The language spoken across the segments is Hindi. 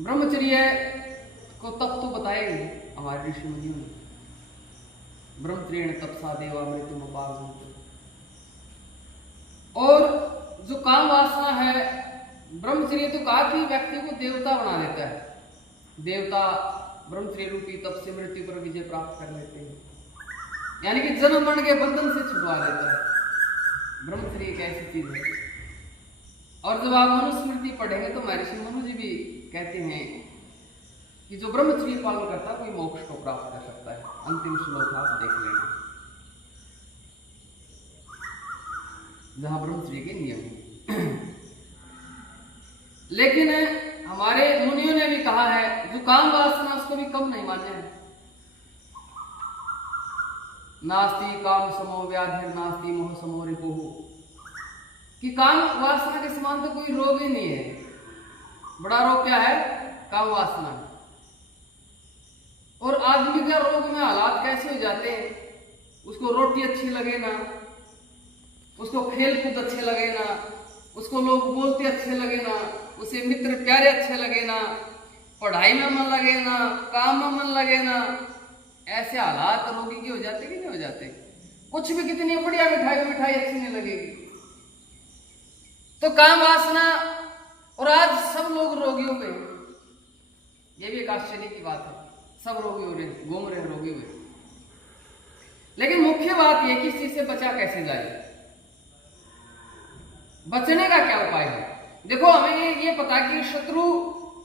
ब्रह्मचर्य को तप तो बताए हमारे ऋषि मुनियों ने, ब्रह्मचर्य तपसा देवा मृत्यु अपागमन्ते। और जो काम वासना है, ब्रह्मचर्य तो कहा कि व्यक्ति को देवता बना देता है। देवता ब्रह्मचर्य रूपी तप से मृत्यु पर विजय प्राप्त कर लेते हैं, यानी कि जन्म मरण के बंधन से छुड़वा देता है। ब्रह्मचर्य एक ऐसी चीज है। और जब आप मनुस्मृति पढ़ेंगे तो महर्षि मनु जी भी कहते हैं कि जो ब्रह्मचर्य पालन करता है कोई मोक्ष को प्राप्त कर सकता है। अंतिम श्लोक आप देख लेना जहां ब्रह्मचर्य के नियम हैं। लेकिन हमारे मुनियों ने भी कहा है जो काम वासना उसको भी कम नहीं मान्या है। नास्ति काम समो व्याधि नास्ति मोह समो रिपुः, कि काम वासना के समान तो कोई रोग ही नहीं है। बड़ा रोग क्या है? काम वासना। और आदमी का रोग में हालात कैसे हो जाते हैं, उसको रोटी अच्छी लगे ना, उसको खेल कूद अच्छे लगे ना, उसको लोग बोलते अच्छे लगे ना, उसे मित्र प्यारे अच्छे लगे ना, पढ़ाई में मन लगे ना, काम में मन लगे ना, ऐसे हालात रोगी के हो जाते कि नहीं हो जाते? कुछ भी कितनी बढ़िया मिठाई अच्छी नहीं लगेगी। तो काम वासना, और आज सब लोग रोगी हो गए। ये भी एक आश्चर्य की बात है, सब रोगी हो रहे, घूम रहे रोगी हुए। लेकिन मुख्य बात यह कि इस चीज से बचा कैसे जाए, बचने का क्या उपाय है? देखो, हमें ये पता कि शत्रु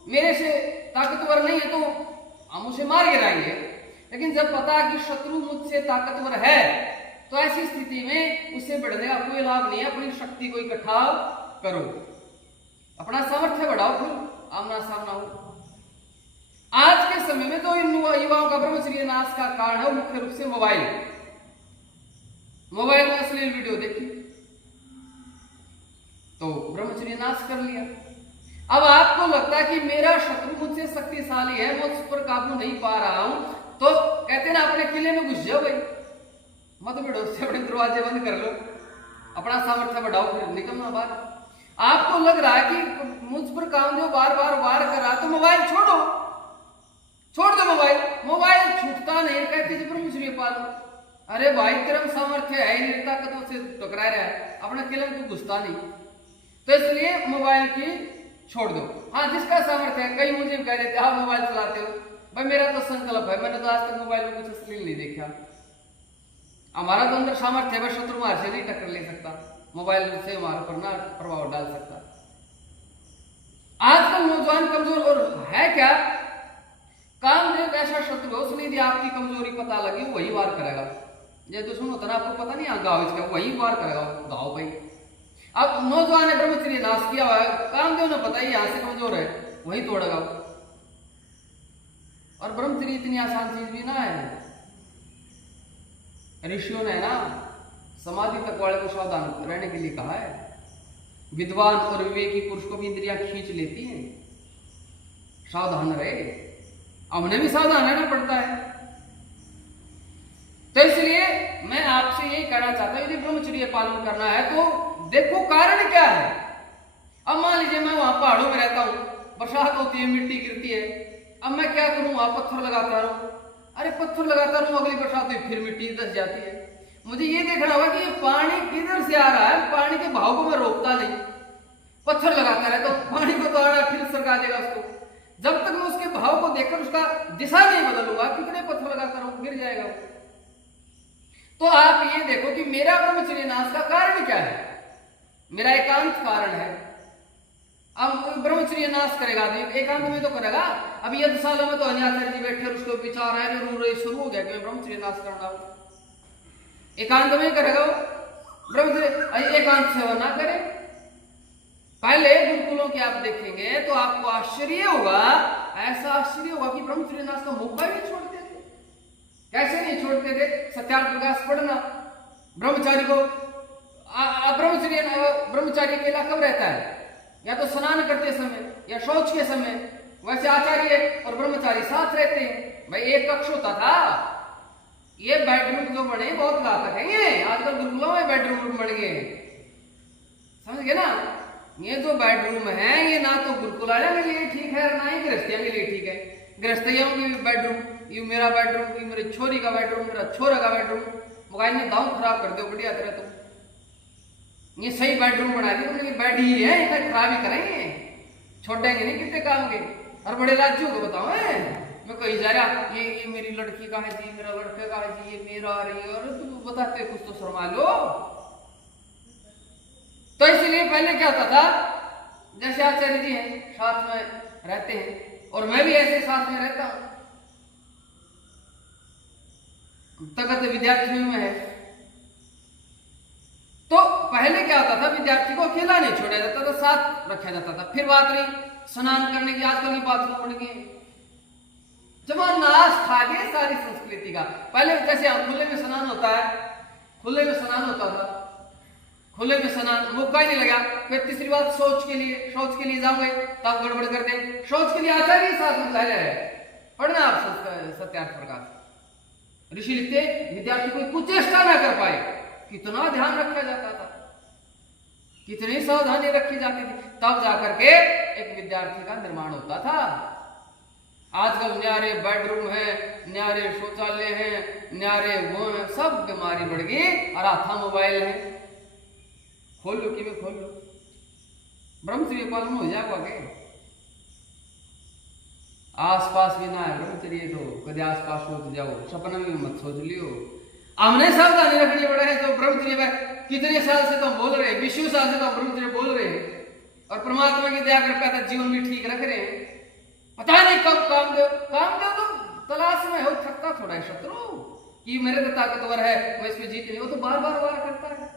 मेरे से ताकतवर नहीं है तो हम उसे मार गिराएंगे। लेकिन जब पता कि शत्रु मुझसे ताकतवर है तो ऐसी स्थिति में उससे बढ़ने का कोई लाभ नहीं है। अपनी शक्ति को इकट्ठा करो, अपना सामर्थ्य बढ़ाओ, फिर आमना सामना हो। आज के समय में जो युवाओं का ब्रह्मचर्य नाश का कारण है मुख्य रूप से मोबाइल में अश्लील वीडियो देखी तो ब्रह्मचर्य नाश कर लिया। अब आपको लगता है कि मेरा शत्रु मुझसे शक्तिशाली है, मैं उस पर काबू नहीं पा रहा हूं, तो कहते ना अपने किले में घुस जाओ भाई, मत बैठो, उससे अपने दरवाजे बंद कर लो, अपना सामर्थ्य बढ़ाओ, फिर निकलना बाहर। आपको लग रहा है कि मुझ पर काम जो बार बार वार कर रहा, तो मोबाइल छोड़ दो मोबाइल छूटता नहीं, कहते जी ब्रह्मचर्य पालो। अरे भाई, तेरा सामर्थ्य है ही नहीं, ताकतों से टकरा रहा है, अपने किले में घुसता नहीं, तो इसलिए मोबाइल की छोड़ दो। हाँ, जिसका सामर्थ्य है, कई मुझे कह देते आप मोबाइल चलाते हो, भाई मेरा तो संकल्प है, मैंने तो आज तक मोबाइल में कुछ अश्लील नहीं देखा। हमारा तो अंदर सामर्थ्य है, शत्रु हमारे से नहीं टक्कर ले सकता, मोबाइल से हमारे पर ना प्रभाव डाल सकता। आजकल नौजवान कमजोर, और है क्या, कामदेव ऐसा शत्रु है, उसने यदि आपकी कमजोरी पता लगी वही वार करेगा। ये दुश्मन होता ना, आपको पता नहीं गाँव इसका, वही वार करेगा गाँव भाई। अब नौजवान ने ब्रह्मचर्य नाश किया हुआ है, कामदेव ने पता ही यहां से कमजोर है, वही तोड़ेगा। और ब्रह्मचर्य इतनी आसान चीज भी ना है। ऋषियों ने ना समाधि तक वाले को सावधान रहने के लिए कहा है। विद्वान और विवेकी पुरुष को भी इंद्रियां खींच लेती हैं, सावधान रहे। हमने भी सावधान रहना पड़ता है। तो इसलिए मैं आपसे यही कहना चाहता हूं, यदि ब्रह्मचर्य पालन करना है तो देखो कारण क्या है। अब मान लीजिए मैं वहां पहाड़ों में रहता हूं, बरसात होती है, मिट्टी गिरती है, अब मैं क्या करूं, वहां पत्थर लगाता रहूं। अरे पत्थर लगाता रहूं, अगली बरसात हुई फिर मिट्टी धस जाती है। मुझे ये देखना होगा कि ये पानी किधर से आ रहा है, पानी के बहाव को मैं रोकता नहीं, पत्थर लगाता रहता हूं, पानी को तो आ रहा है फिर सरका देगा उसको। जब तक मैं उसके भाव को देखकर उसका दिशा नहीं बदलूंगा, कितने पत्थर लगाता रहूं, गिर जाएगा। तो आप ये देखो कि मेरा ब्रह्मचर्य नाश का कारण क्या है, मेरा एकांत कारण है। अब ब्रह्मचर्य नाश करेगा आदमी एकांत में तो करेगा। अभी यज्ञशाला में तो अन्याचार्य जी बैठे और उसको विचार है, रो रहे शुरू हो गया कि मैं ब्रह्मचर्य नाश करना हो, एकांत में करेगा वो ब्रह्मचर्य। एकांत सेवा ना करे। पहले गुरुकुलों के आप देखेंगे तो आपको आश्चर्य होगा, ऐसा आश्चर्य होगा कि ब्रह्मचर्य नाश का मौका ही नहीं छोड़ते थे। कैसे नहीं छोड़ते थे? सत्यार्थ प्रकाश पढ़ना, ब्रह्मचारी को ब्रह्मचारी अकेला कब रहता है? या तो स्नान करते समय या शौच के समय। वैसे आचार्य और ब्रह्मचारी साथ रहते हैं। भाई एक कक्ष होता था, ये बेडरूम जो बने बहुत घातक है। ये आजकल गुरुकुलों में बेडरूम बन गए, समझ गए ना। ये जो बेडरूम है ये ना तो गुरुकुल वाले के लिए ठीक है ना ही गृहस्थियों के लिए ठीक है। गृहस्थियों की बेडरूम, ये मेरा बेडरूम, ये मेरी छोरी का बेडरूम, मेरा छोरा का बेडरूम, मोबाइल ने दाव खराब कर दो बढ़िया तरह। तो ये सही बेडरूम बना दी तुमने, बेड ही है, इतना खराब ही करेंगे, छोड़ेंगे नहीं कितने काम के। और बड़े राज्यों को बताओ मैं कहीं जा रहा, ये मेरी लड़की का है जी, मेरा लड़के का है जी, ये मेरा आ रही है, और तुम बताते कुछ तो शर्मा लो। तो इसलिए पहले क्या होता था, जैसे आचार्य जी हैं साथ में रहते हैं और मैं भी ऐसे साथ में रहता हूं, तगत विद्यार्थियों में है। तो पहले क्या होता था, विद्यार्थी को अकेला नहीं छोड़ा जाता था, साथ रखा जाता था। फिर बात रही स्नान करने की, आजकल की बाथरूम बन गई, जब नाश खा गए सारी संस्कृति का। पहले जैसे खुले में स्नान होता है, खुले में स्नान होता था, खुले में स्नान मौका ही नहीं लगा। फिर तीसरी बात शौच के लिए जाओगे तब गड़बड़ कर दे। शौच के लिए आचार्य ही साथ में जाए पढ़ना आप सत्यार्थ प्रकाश। ऋषि लिखते विद्यार्थी कोई कुछ चेष्टा ना कर पाए, कितना ध्यान रखा जाता था, कितनी सावधानी रखी जाती थी, तब जाकर के एक विद्यार्थी का निर्माण होता था। आजकल न्यारे बेडरूम है, न्यारे शौचालय है, न्यारे वो है, सब बीमारी बढ़ गई और हाथा मोबाइल है। खोल लो कि मैं खोल लो, ब्रह्मचर्य पालन हो जाएगा के आसपास भी ना है ब्रह्मचर्य, तो कभी आसपास सोच जाओ, सपना में मत सोच लियो। हमने सावधानी रखनी पड़े है। तो ब्रह्मचर्य में कितने साल से तो हम बोल रहे हैं, 20 साल से तो हम ब्रह्मचर्य बोल रहे हैं, और परमात्मा की दया कृपा से जीवन भी ठीक रख रहे हैं। पता नहीं कब काम दो तो तलाश में हो, थकता थोड़ा है शत्रु कि मेरे तो ताकतवर है, मैं इसमें जीत नहीं। वो तो बार बार वार करता है,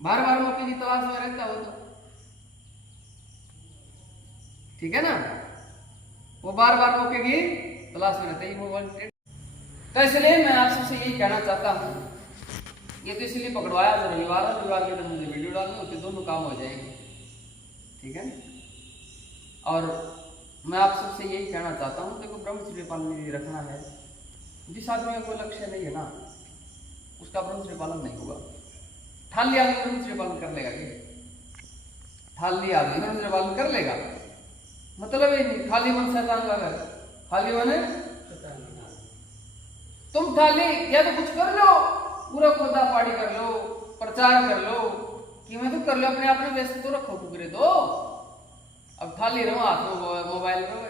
बार बार मौके की तलाश में रहता हो, तो ठीक है ना, वो बार बार मौके की तलाश में रहता है। तो इसलिए मैं आप सबसे यही कहना चाहता हूं, ये तो इसलिए पकड़वाया जो रविवार के दिन मुझे वीडियो डालनी होती, दोनों काम हो जाएंगे, ठीक है। और मैं आप सबसे यही कहना चाहता हूं, देखो ब्रह्मचर्य पालन यदि रखना है, जिस आदमी में कोई लक्ष्य नहीं है ना, उसका ब्रह्मचर्य पालन नहीं होगा। थाली आदमी ब्रह्मचर्य पालन कर लेगा क्या? थाली आदमी ब्रह्मचर्य पालन कर लेगा, मतलब ये नहीं खाली मन शैतान का घर, खाली मन तुम थाली या तो कुछ कर लो, पूरा खुदा पाड़ी कर लो, प्रचार कर लो, कि मैं तो कर लो, अपने आप में व्यस्त तो रखो टुकड़े दो। अब थाली रहो, हाथ में मोबाइल रहो,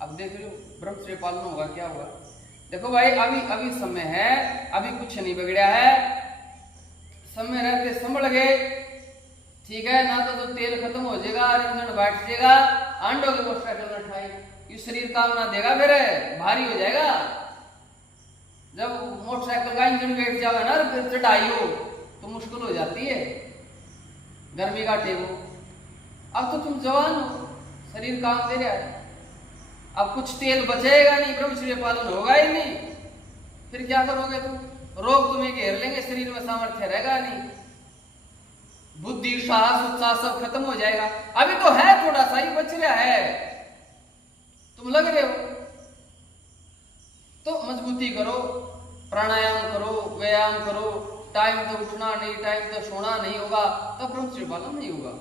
अब देख लो ब्रह्मचर्य पालन होगा क्या होगा। देखो भाई अभी समय है, अभी कुछ नहीं बिगड़ा है, समय रहते संभल गए, ठीक है ना, तो तेल खत्म हो जाएगा, इंजन बैठ जाएगा, आंडों के मोटरसाइकिल में ठाई, ये शरीर काम ना देगा, फिर भारी हो जाएगा। जब मोटरसाइकिल का इंजन बैठ जावे ना, फिर चढ़ाई हो तो मुश्किल हो जाती है, गर्मी का टेबो। अब तो तुम जवान हो, शरीर काम दे रहा है, अब कुछ तेल बचेगा नहीं, ब्रह्मचर्य पालन होगा ही नहीं, फिर क्या करोगे तुम? रोग तुम्हें घेर लेंगे, शरीर में सामर्थ्य रहेगा नहीं, बुद्धि साहस उत्साह सब खत्म हो जाएगा। अभी तो है थोड़ा सा ही बच रहा है, तुम लग रहे हो, तो मजबूती करो, प्राणायाम करो, व्यायाम करो, टाइम तो उठना नहीं, टाइम तो सोना नहीं होगा, तब ब्रह्मचर्य पालन नहीं होगा।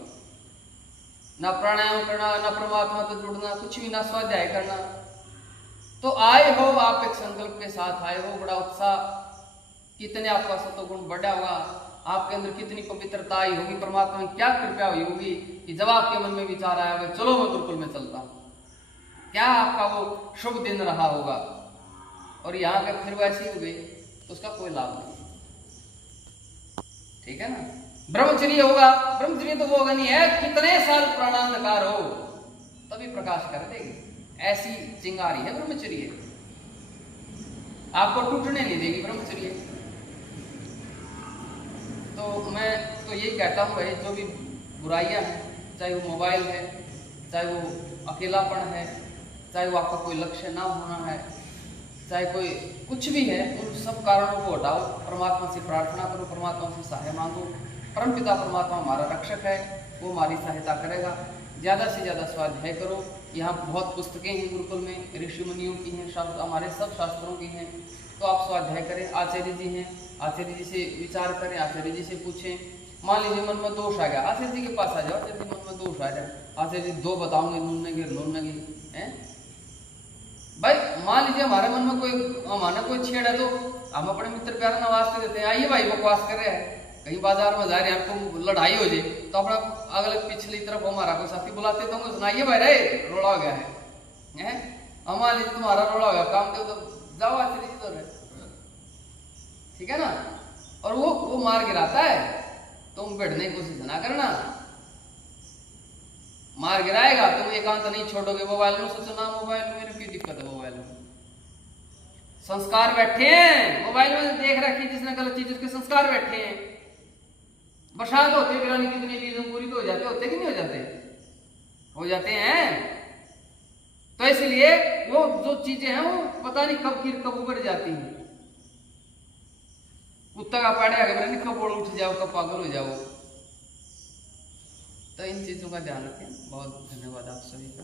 ना प्राणायाम करना, ना परमात्मा से जुड़ना, कुछ भी ना स्वाध्याय करना। तो आए हो आप एक संकल्प के साथ आए हो, बड़ा उत्साह, कितने आपका सत्वगुण बढ़ा होगा, आपके अंदर कितनी पवित्रता आई होगी, परमात्मा की क्या कृपा हुई होगी कि जब आपके मन में विचार आया होगा चलो मैं गुरुकुल में चलता हूं, क्या आपका वो शुभ दिन रहा होगा। और यहाँ पे फिर वैसी हो गई तो उसका कोई लाभ नहीं, ठीक है ना। ब्रह्मचर्य होगा, ब्रह्मचर्य तो वो होगा नहीं है, कितने साल प्राणांधकार हो तभी प्रकाश कर देगी, ऐसी चिंगारी है ब्रह्मचर्य, आपको टूटने नहीं देगी ब्रह्मचर्य। तो मैं तो यही कहता हूँ भाई, जो भी बुराइयां हैं, चाहे वो मोबाइल है, चाहे वो अकेलापन है, चाहे वो आपका कोई लक्ष्य ना होना है, चाहे कोई कुछ भी है, उन सब कारणों को हटाओ, परमात्मा से प्रार्थना करो, परमात्मा से सहाय मांगो। परमपिता परमात्मा हमारा रक्षक है, वो हमारी सहायता करेगा। ज़्यादा से ज़्यादा स्वाध्याय करो, यहाँ बहुत पुस्तकें हैं गुरुकुल में, ऋषि मुनियों की हैं, शास्त्र हमारे सब शास्त्रों की हैं, तो आप स्वाध्याय करें। आचार्य जी हैं, आचार्य जी से विचार करें, आचार्य जी से पूछें, मान लीजिए मन में दोष आ गया, आशीष जी के पास आ जाओ, आशीष जी मन में दोष आ जाए, आशीष जी दो बताऊंगे नून की हैं भाई। मान लीजिए हमारे मन में कोई छेड़ है तो हम अपने मित्र प्यार में वास्ते देते हैं, आइए भाई बकवास कर रहे हैं, कहीं बाजार में जा रहे हैं, आपको लड़ाई हो जाए तो अपना अगले पिछली तरफ हमारा कोई साथी बुलाते तो सुनाइए भाई रे रोड़ा हो गया है, मान लीजिए तुम्हारा रोड़ा हो गया, काम दे तो जाओ आशीष जी तो रहे, ठीक है ना। और वो मार गिराता है, तुम बैठने की कोशिश ना करना, मार गिराएगा तुम एकांत नहीं छोड़ोगे। मोबाइल में सोचो ना, मोबाइल में मेरी की दिक्कत है, मोबाइल में संस्कार बैठे हैं, मोबाइल में देख रखी जिसने गलत चीज उसके संस्कार बैठे हैं। बरसात होती है कितनी चीजें पूरी तो हो जाते होते कि नहीं हो जाते, हो जाते हैं। तो इसलिए वो जो चीजें हैं वो पता नहीं कब उभर जाती हैं। कुत्ता का पाड़े आगे नहीं कब उठ जाओ, कब पागल हो जाओ। तो इन चीजों का ध्यान रखें। बहुत धन्यवाद आप सभी का।